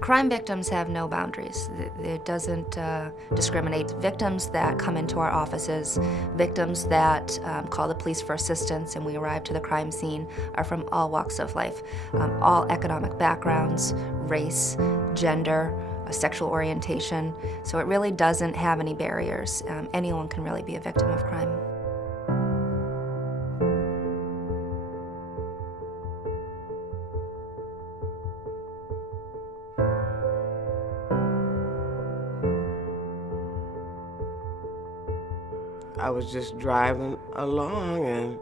Crime victims have no boundaries. It doesn't discriminate. Victims that come into our offices, victims that call the police for assistance and we arrive to the crime scene are from all walks of life, all economic backgrounds, race, gender, sexual orientation. So it really doesn't have any barriers. Anyone can really be a victim of crime. I was just driving along and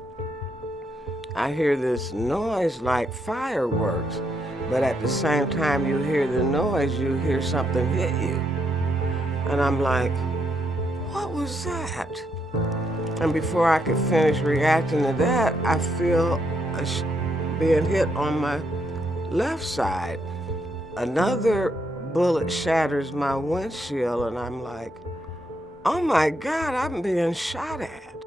I hear this noise like fireworks, but at the same time you hear the noise, you hear something hit you. And I'm like, what was that? And before I could finish reacting to that, I feel being hit on my left side. Another bullet shatters my windshield and I'm like, oh my God, I'm being shot at.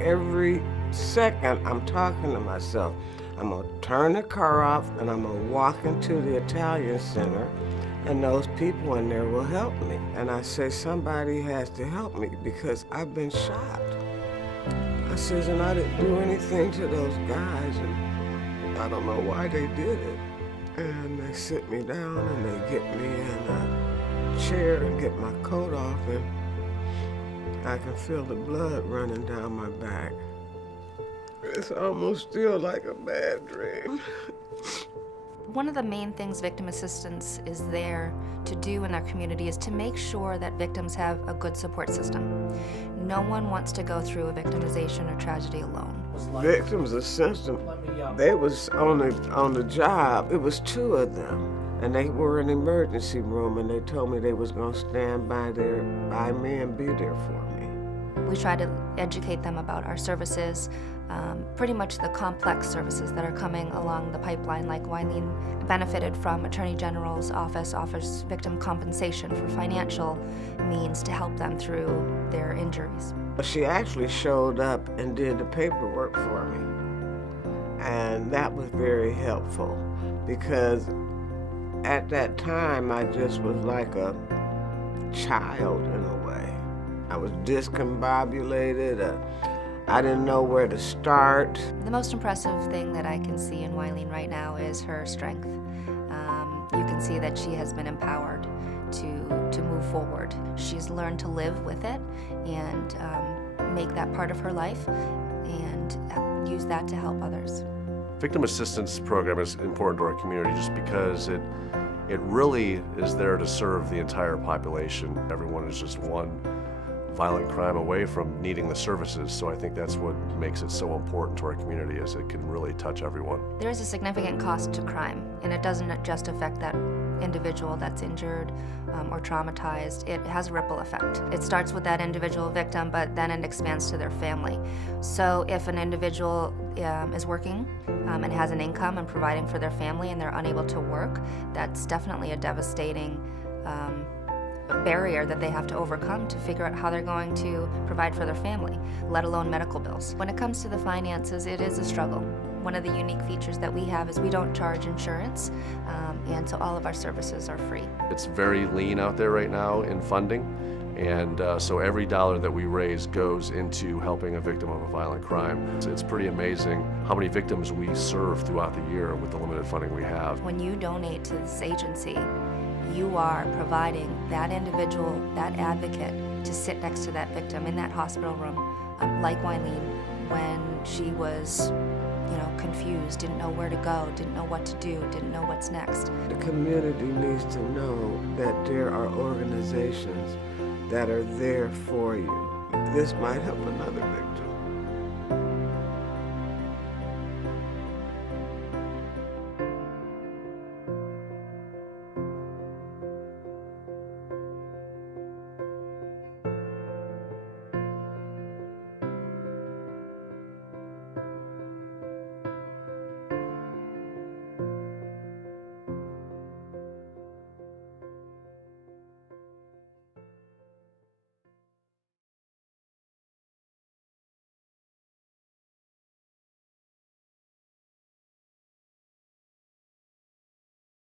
Every second I'm talking to myself, I'm gonna turn the car off and I'm gonna walk into the Italian Center and those people in there will help me. And I say, somebody has to help me because I've been shot. I says, and I didn't do anything to those guys. And I don't know why they did it. And they sit me down and they get me in a chair and get my coat off and I can feel the blood running down my back. It's almost still like a bad dream. One of the main things victim assistance is there to do in our community is to make sure that victims have a good support system. No one wants to go through a victimization or tragedy alone. Victims assistance, they was on the job. It was two of them, and they were in the emergency room, and they told me they was gonna stand by me and be there for me. We try to educate them about our services, pretty much the complex services that are coming along the pipeline, like Wileen benefited from Attorney General's office offers victim compensation for financial means to help them through their injuries. She actually showed up and did the paperwork for me, and that was very helpful because at that time I just was like a child in a way. I was discombobulated. I didn't know where to start. The most impressive thing that I can see in Wileen right now is her strength. You can see that she has been empowered to move forward. She's learned to live with it and make that part of her life and use that to help others. Victim assistance program is important to our community just because it really is there to serve the entire population. Everyone is just one violent crime away from needing the services, so I think that's what makes it so important to our community, is it can really touch everyone. There is a significant cost to crime, and it doesn't just affect that individual that's injured or traumatized. It has a ripple effect. It starts with that individual victim, but then it expands to their family. So if an individual is working and has an income and providing for their family and they're unable to work, that's definitely a devastating barrier that they have to overcome to figure out how they're going to provide for their family, let alone medical bills. When it comes to the finances, it is a struggle. One of the unique features that we have is we don't charge insurance, and so all of our services are free. It's very lean out there right now in funding, and so every dollar that we raise goes into helping a victim of a violent crime. It's pretty amazing how many victims we serve throughout the year with the limited funding we have. When you donate to this agency, you are providing that individual, that advocate, to sit next to that victim in that hospital room, like Wileen, when she was, confused, didn't know where to go, didn't know what to do, didn't know what's next. The community needs to know that there are organizations that are there for you. This might help another victim.